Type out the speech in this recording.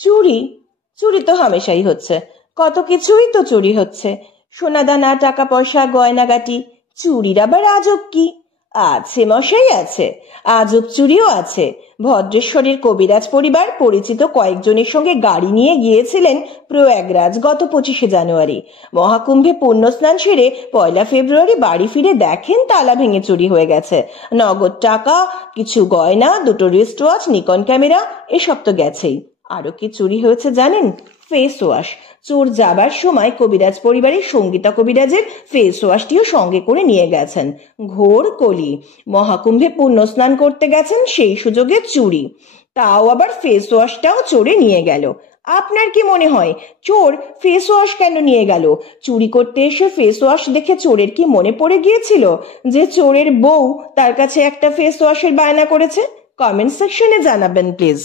চুরি? চুরি তো হামেশাই হচ্ছে, কত কিছুই তো চুরি হচ্ছে, সোনাদানা, টাকা পয়সা, গয়নাগাটি। চুরির আবার আজব কি? আছে মশাই, আছে। আজব চুরিও আছে। ভদ্রেশ্বরের কবিরাজ পরিবার পরিচিত কয়েকজনের সঙ্গে গাড়ি নিয়ে গিয়েছিলেন প্রয়াগরাজ গত 25শে জানুয়ারি। মহাকুম্ভে পুণ্যস্নান সেরে 1 ফেব্রুয়ারি বাড়ি ফিরে দেখেন তালা ভেঙে চুরি হয়ে গেছে। নগদ টাকা, কিছু গয়না, 2টো রিস্ট ওয়াচ, নিকন ক্যামেরা, এসব তো গেছেই। আরো কি চুরি হয়েছে জানেন? Face wash. চোর যাবার সময় কবিরাজ পরিবারের সঙ্গীতা কবিরাজের ফেস ওয়াশটিও সঙ্গে করে নিয়ে গেছেন। ঘোর কলি। মহাকুম্ভে পুণ্য স্নান করতে গেছেন, সেই সুযোগে চুরি, তাও আবার ফেস ওয়াশটাও চোরে নিয়ে গেল। আপনার কি মনে হয় চোর ফেস ওয়াশ কেন নিয়ে গেল? চুরি করতে এসে ফেস ওয়াশ দেখে চোরের কি মনে পড়ে গিয়েছিল যে চোরের বউ তার কাছে একটা ফেস ওয়াশের বায়না করেছে? কমেন্ট সেকশনে জানাবেন প্লিজ।